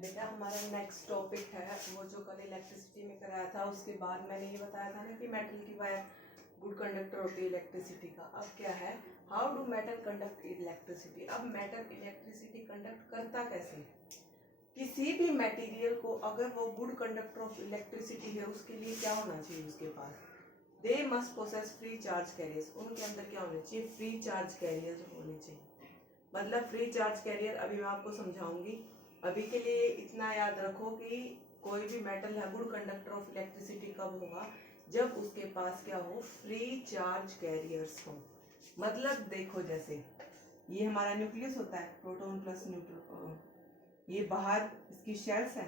बेटा हमारा next topic है वो जो कल इलेक्ट्रिसिटी में कराया था, उसके बाद मैंने ये बताया था ना कि मेटल की वायर गुड कंडक्टर होती है इलेक्ट्रिसिटी का। अब क्या है, how do metal conduct electricity. अब मेटल इलेक्ट्रिसिटी कंडक्ट करता कैसे। किसी भी मटेरियल को अगर वो गुड कंडक्टर ऑफ इलेक्ट्रिसिटी है, उसके लिए क्या होना चाहिए, उसके पास they must possess free charge carriers. उनके अंदर क्या होने चाहिए, फ्री चार्ज कैरियर होने चाहिए। मतलब फ्री चार्ज कैरियर अभी मैं आपको समझाऊंगी। अभी के लिए इतना याद रखो कि कोई भी मेटल है गुड कंडक्टर ऑफ इलेक्ट्रिसिटी कब होगा, जब उसके पास क्या हो, फ्री चार्ज कैरियर्स हो। मतलब देखो जैसे ये हमारा न्यूक्लियस होता है, प्रोटॉन प्लस न्यूट्रॉन, ये बाहर इसकी शेल्स है।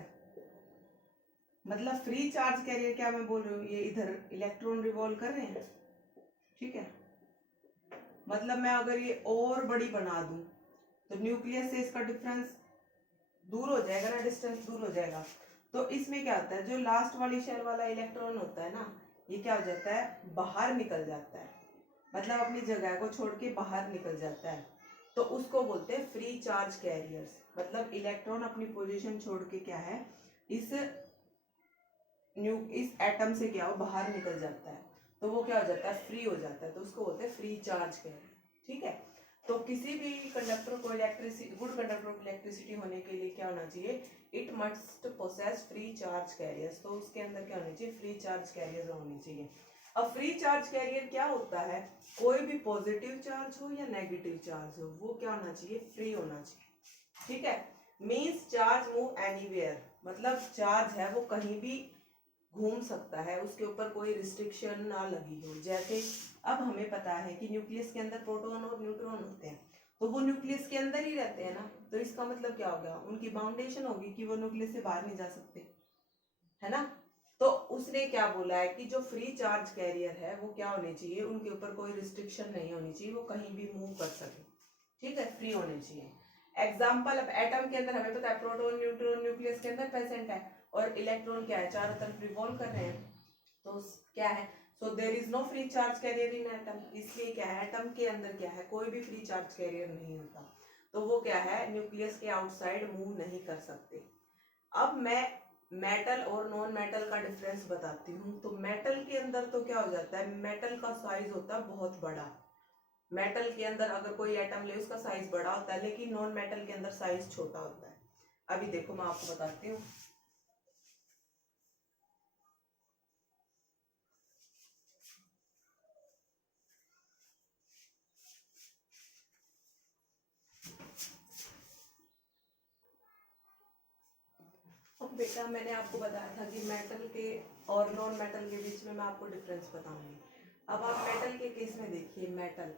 मतलब फ्री चार्ज कैरियर क्या मैं बोल रही हूँ, ये इधर इलेक्ट्रॉन रिवॉल्व कर रहे हैं, ठीक है। मतलब मैं अगर ये और बड़ी बना दूं तो न्यूक्लियस से इसका डिफरेंस दूर हो जाएगा ना, डिस्टेंस दूर हो जाएगा। तो इसमें क्या होता है, जो लास्ट वाली शेल वाला इलेक्ट्रॉन होता है ना, ये क्या हो जाता है, बाहर निकल जाता है। मतलब अपनी जगह को छोड़ के बाहर निकल जाता है। तो उसको बोलते हैं फ्री चार्ज कैरियर्स। मतलब इलेक्ट्रॉन अपनी पोजीशन छोड़ के क्या है, इस एटम से क्या हो, बाहर निकल जाता है। तो वो क्या हो जाता है, फ्री हो जाता है। तो उसको बोलते हैं फ्री चार्ज कैरियर, ठीक है। तो किसी भी कंडक्टर को electricity good conductor of electricity होने के लिए क्या होना चाहिए, it must possess free charge carriers. तो उसके अंदर क्या होनी चाहिए, फ्री चार्ज कैरियर होनी चाहिए। अब फ्री चार्ज कैरियर क्या होता है, कोई भी पॉजिटिव चार्ज हो या नेगेटिव चार्ज हो, वो क्या होना चाहिए, फ्री होना चाहिए, ठीक है। मीन्स चार्ज मूव एनीवेयर, मतलब चार्ज है वो कहीं भी घूम सकता है, उसके ऊपर कोई रिस्ट्रिक्शन ना लगी हो। जैसे अब हमें पता है कि न्यूक्लियस के अंदर प्रोटॉन और न्यूट्रॉन होते हैं, तो वो न्यूक्लियस के अंदर ही रहते हैं ना। तो इसका मतलब क्या हो गया, उनकी बाउंडेशन होगी कि वो न्यूक्लियस से बाहर नहीं जा सकते, है ना। तो उसने क्या बोला है कि जो फ्री चार्ज कैरियर है वो क्या होने चाहिए, उनके ऊपर कोई रिस्ट्रिक्शन नहीं होनी चाहिए, वो कहीं भी मूव कर सके, ठीक है, फ्री होने चाहिए। एग्जाम्पल, अब एटम के अंदर हमें पता है प्रोटॉन न्यूट्रॉन न्यूक्लियस के अंदर प्रेजेंट है, और इलेक्ट्रॉन क्या है, चारों तरफ रिवॉल्व कर रहे हैं। तो क्या है, so there is no free charge carrier in atom. इसलिए क्या है, एटम के अंदर क्या है, कोई भी फ्री चार्ज कैरियर नहीं होता। तो वो क्या है, न्यूक्लियस के आउटसाइड मूव नहीं कर सकते। अब मैं मेटल और नॉन मेटल का डिफरेंस बताती हूँ। तो मेटल के अंदर तो क्या हो जाता है, मेटल का साइज होता है बहुत बड़ा। मेटल के अंदर अगर कोई एटम ले, उसका साइज बड़ा होता है, लेकिन नॉन मेटल के अंदर साइज छोटा होता है। अभी देखो मैं आपको बताती हूँ। अब बेटा मैंने आपको बताया था कि मेटल के और नॉन मेटल के बीच में मैं आपको डिफरेंस बताऊंगी। अब आप मेटल के केस में देखिए, मेटल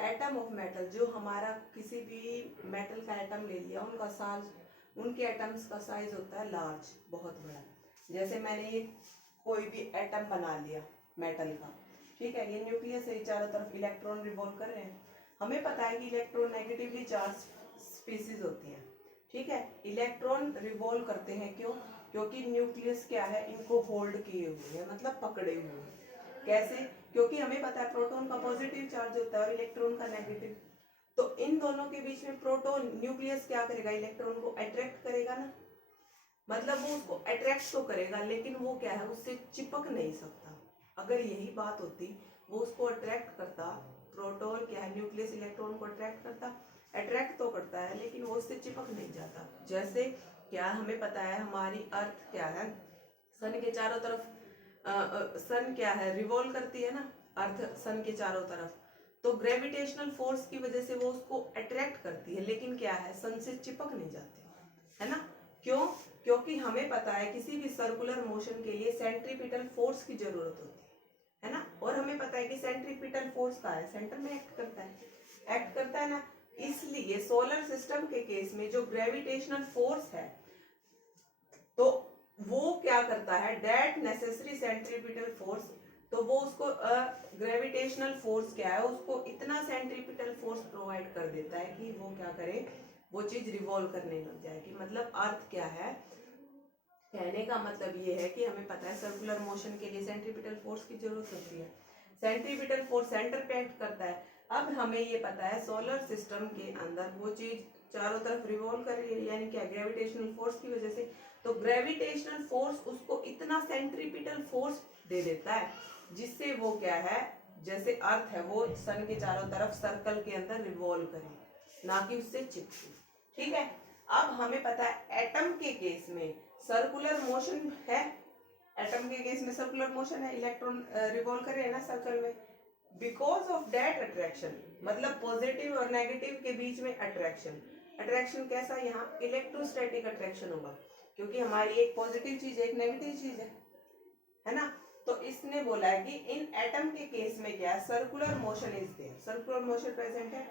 एटम ऑफ मेटल, जो हमारा किसी भी मेटल का एटम ले लिया, उनका साइज, उनके एटम्स का साइज होता है लार्ज, बहुत बड़ा। जैसे मैंने ये कोई भी एटम बना लिया मेटल का, ठीक है, ये न्यूक्लियस है, चारों तरफ इलेक्ट्रॉन रिवॉल्व कर रहे हैं। हमें पता है कि इलेक्ट्रॉन नेगेटिवली चार्ज स्पीसीज होती है, ठीक है। इलेक्ट्रॉन रिवॉल्व करते हैं, क्यों, क्योंकि न्यूक्लियस क्या है, इनको होल्ड किए हुए हैं, मतलब पकड़े हुए हैं। कैसे, क्योंकि हमें पता है प्रोटॉन का पॉजिटिव चार्ज होता है और इलेक्ट्रॉन का नेगेटिव। तो इन दोनों के बीच में प्रोटॉन, न्यूक्लियस क्या करेगा, इलेक्ट्रॉन को अट्रैक्ट करेगा ना। मतलब वो उसको अट्रैक्ट तो करेगा, लेकिन वो क्या है, उससे चिपक नहीं सकता। अगर यही बात होती, वो उसको अट्रैक्ट करता, प्रोटॉन क्या है, न्यूक्लियस इलेक्ट्रॉन को अट्रैक्ट करता, अट्रैक्ट तो करता है, लेकिन वो उससे चिपक नहीं जाता। जैसे क्या हमें पता है, हमारी अर्थ क्या है, सन के चारों तरफ सन क्या है, रिवॉल्व करती है ना, अर्थ सन के चारों तरफ। तो ग्रेविटेशनल फोर्स की वजह से वो उसको अट्रैक्ट करती है, लेकिन क्या है, सन से चिपक नहीं जाती, है ना। क्यों, क्योंकि हमें पता है किसी भी सर्कुलर मोशन के लिए सेंट्रीपिटल फोर्स की जरूरत होती है ना। और हमें पता है कि सेंट्रीपिटल फोर्स का है, सेंटर में एक्ट करता है, एक्ट करता है ना। इसलिए सोलर सिस्टम के केस में जो ग्रेविटेशनल फोर्स है, तो वो क्या करता है, डेट नेसेसरी सेंट्रीपिटल फोर्स, तो वो उसको ग्रेविटेशनल फोर्स क्या है, उसको इतना सेंट्रीपिटल फोर्स प्रोवाइड कर देता है कि वो क्या करे, वो चीज रिवॉल्व करने लग जाएगी। मतलब अर्थ क्या है, कहने का मतलब ये है कि हमें पता है सर्कुलर मोशन के लिए सेंट्रीपिटल फोर्स की जरूरत होती है, सेंट्रीपिटल फोर्स सेंटर पे एक्ट करता है। अब हमें ये पता है सोलर सिस्टम के अंदर वो चीज चारों तरफ रिवॉल्व कर रही है, यानी क्या, ग्रेविटेशनल फोर्स की वजह से। तो ग्रेविटेशनल फोर्स उसको इतना सेंट्रीपिटल फोर्स दे देता है जिससे वो क्या है, जैसे अर्थ है वो सन के चारों तरफ सर्कल के अंदर रिवॉल्व करे, ना कि उससे चिपके। ठीक है, अब हमें पता है एटम के केस में सर्कुलर मोशन है, एटम के केस में सर्कुलर मोशन है, इलेक्ट्रॉन रिवॉल्व करे है ना सर्कल में। बिकॉज ऑफ दैट अट्रैक्शन, मतलब पॉजिटिव और नेगेटिव के बीच में अट्रैक्शन। अट्रैक्शन कैसा, यहाँ इलेक्ट्रोस्टैटिक अट्रैक्शन होगा, क्योंकि हमारी एक पॉजिटिव चीज एक नेगेटिव चीज है ना। तो इसने बोला है कि इन एटम के केस में क्या है, circular motion is there, circular motion present है।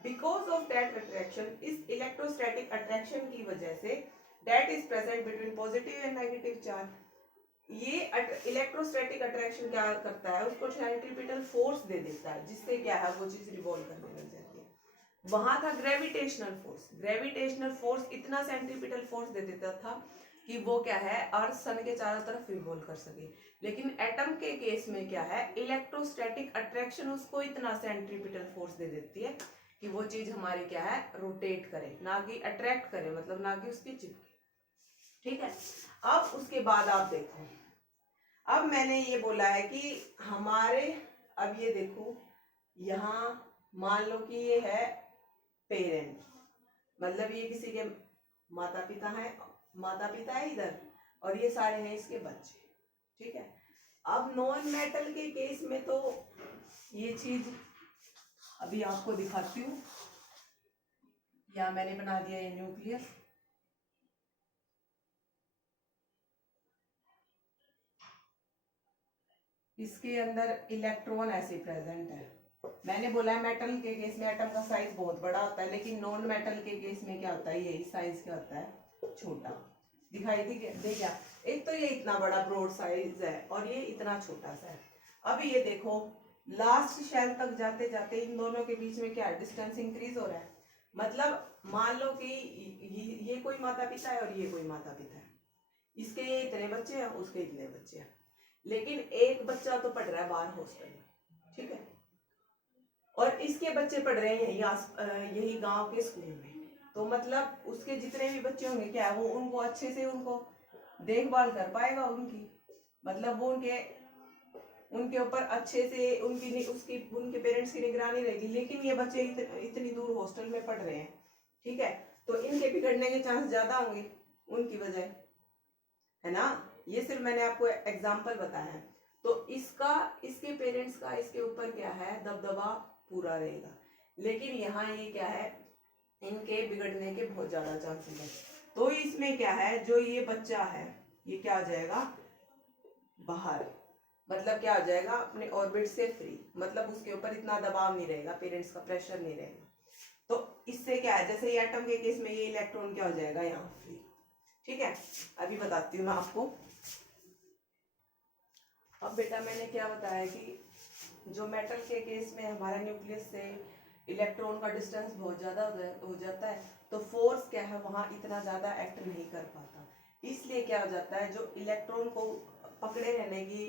बिकॉज ऑफ दैट अट्रैक्शन, इस इलेक्ट्रोस्टैटिक अट्रैक्शन की वजह से that is present between positive and negative charge. ये इलेक्ट्रोस्टैटिक अट्रैक्शन क्या करता है, उसको सेंट्रीपिटल फोर्स दे देता है, जिससे क्या है वो चीज रिवॉल्व करने लग जाती है। वहां था ग्रेविटेशनल फोर्स, ग्रेविटेशनल फोर्स इतना सेंट्रीपिटल फोर्स दे देता था कि वो क्या है, अर्थ सन के चारों तरफ रिवॉल्व कर सके। लेकिन एटम के केस में क्या है, इलेक्ट्रोस्टैटिक अट्रैक्शन उसको इतना सेंट्रीपिटल फोर्स दे देती है कि वो चीज हमारी क्या है, रोटेट करे, ना कि अट्रैक्ट करे, मतलब ना कि उसकी चिपके। ठीक है, अब उसके बाद आप देखो, अब मैंने ये बोला है कि हमारे, अब ये देखो यहाँ मान लो कि ये है पेरेंट, मतलब ये किसी के माता पिता है, माता पिता है इधर, और ये सारे हैं इसके बच्चे। ठीक है, अब नॉन मेटल के केस में तो ये चीज अभी आपको दिखाती हूँ, या मैंने बना दिया ये न्यूक्लियस। इसके अंदर इलेक्ट्रॉन ऐसे प्रेजेंट है। मैंने बोला है मेटल के केस में एटम का साइज बहुत बड़ा होता है, लेकिन नॉन मेटल के केस में क्या होता है, यही साइज क्या होता है, छोटा। दिखाई दे क्या, एक तो ये इतना बड़ा ब्रॉड साइज है और ये इतना छोटा सा है। अब ये देखो लास्ट शेल तक जाते जाते इन दोनों के बीच में क्या डिस्टेंस इंक्रीज हो रहा है। मतलब मान लो कि ये कोई माता पिता है और ये कोई माता पिता है, इसके ये इतने बच्चे हैं, उसके इतने बच्चे हैं, लेकिन एक बच्चा तो पढ़ रहा है बाहर हॉस्टल में, ठीक है, और इसके बच्चे पढ़ रहे हैं यही गांव के स्कूल में। तो मतलब उसके जितने भी बच्चे होंगे क्या है, वो उनको अच्छे से उनको देखभाल कर पाएगा उनकी, मतलब वो उनके ऊपर अच्छे से उनके पेरेंट्स की निगरानी रहेगी। लेकिन ये बच्चे इतनी दूर हॉस्टल में पढ़ रहे हैं, ठीक है, तो इनके बिगड़ने के चांस ज्यादा होंगे उनकी वजह, है ना। ये सिर्फ मैंने आपको एग्जाम्पल बताया है। तो इसके पेरेंट्स का इसके ऊपर क्या है, दबदबा पूरा रहेगा। लेकिन यहाँ ये क्या है, इनके बिगड़ने के बहुत ज्यादा चांसेस है। तो इसमें क्या है, जो ये बच्चा है ये क्या हो जाएगा, बाहर, मतलब क्या हो जाएगा, अपने ऑर्बिट से फ्री, मतलब उसके ऊपर इतना दबाव नहीं रहेगा, पेरेंट्स का प्रेशर नहीं रहेगा। तो इससे क्या है, जैसे ये एटम के केस में ये इलेक्ट्रॉन क्या हो जाएगा, यहाँ फ्री। ठीक है, अभी बताती हूँ मैं आपको। अब बेटा मैंने क्या बताया कि जो मेटल के केस में हमारा न्यूक्लियस से इलेक्ट्रॉन का डिस्टेंस बहुत ज़्यादा हो जाता है, तो फोर्स क्या है वहाँ इतना ज़्यादा एक्ट नहीं कर पाता। इसलिए क्या हो जाता है, जो इलेक्ट्रॉन को पकड़े रहने की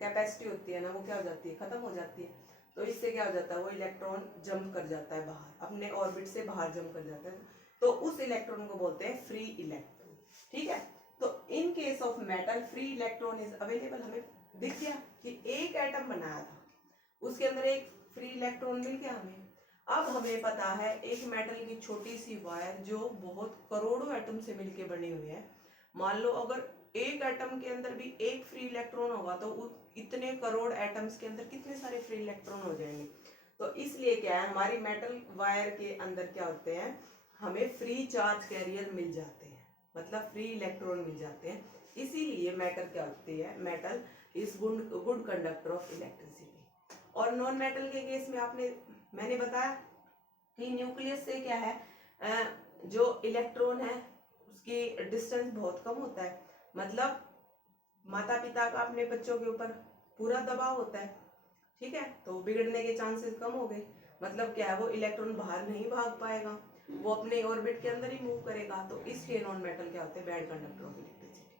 कैपेसिटी होती है ना, वो क्या हो जाती है, ख़त्म हो जाती है। तो इससे क्या हो जाता है, वो इलेक्ट्रॉन जंप कर जाता है बाहर, अपने ऑर्बिट से बाहर जंप कर जाता है। तो उस इलेक्ट्रॉन को बोलते हैं फ्री इलेक्ट्रॉन। ठीक है, तो in case of metal free electron is available. हमें दिख गया कि एक एटम बनाया था, उसके अंदर एक फ्री इलेक्ट्रॉन मिल गया हमें। अब हमें पता है एक मेटल की छोटी सी वायर जो बहुत करोड़ों एटम से मिलके बनी हुई है, मान लो अगर एक एटम के अंदर भी एक फ्री इलेक्ट्रॉन होगा तो इतने करोड़ एटम्स के अंदर कितने सारे फ्री इलेक्ट्रॉन हो जाएंगे। तो इसलिए क्या है, हमारी मेटल वायर के अंदर क्या होते हैं, हमें फ्री चार्ज कैरियर मिल जाते हैं, मतलब फ्री इलेक्ट्रॉन मिल जाते हैं। इसीलिए मेटल क्या होती है, metal is good conductor of electricity. और नॉन मेटल के केस में मैंने बताया कि न्यूक्लियस से क्या है, जो इलेक्ट्रॉन है उसकी डिस्टेंस बहुत कम होता है, मतलब माता पिता का अपने बच्चों के ऊपर पूरा दबाव होता है। ठीक है, तो बिगड़ने के चांसेस कम हो गए, मतलब क्या है, वो इलेक्ट्रॉन बाहर नहीं भाग पाएगा, वो अपने ऑर्बिट के अंदर ही मूव करेगा। तो इसलिए नॉन मेटल क्या होते हैं, बैड कंडक्टर ऑफ इलेक्ट्रिसिटी,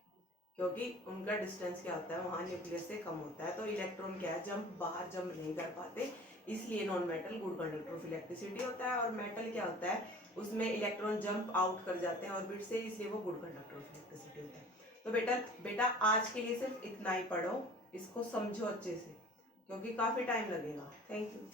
क्योंकि उनका डिस्टेंस क्या होता है वहाँ न्यूक्लियस से कम होता है। तो इलेक्ट्रॉन क्या है, बाहर जंप नहीं कर पाते, इसलिए non metal good conductor of electricity होता है। और मेटल क्या होता है, उसमें इलेक्ट्रॉन जंप आउट कर जाते हैं ऑर्बिट से, इसलिए वो गुड कंडक्टर ऑफ इलेक्ट्रिसिटी होता है। तो बेटा आज के लिए सिर्फ इतना ही पढ़ो, इसको समझो अच्छे से क्योंकि काफ़ी टाइम लगेगा। Thank you.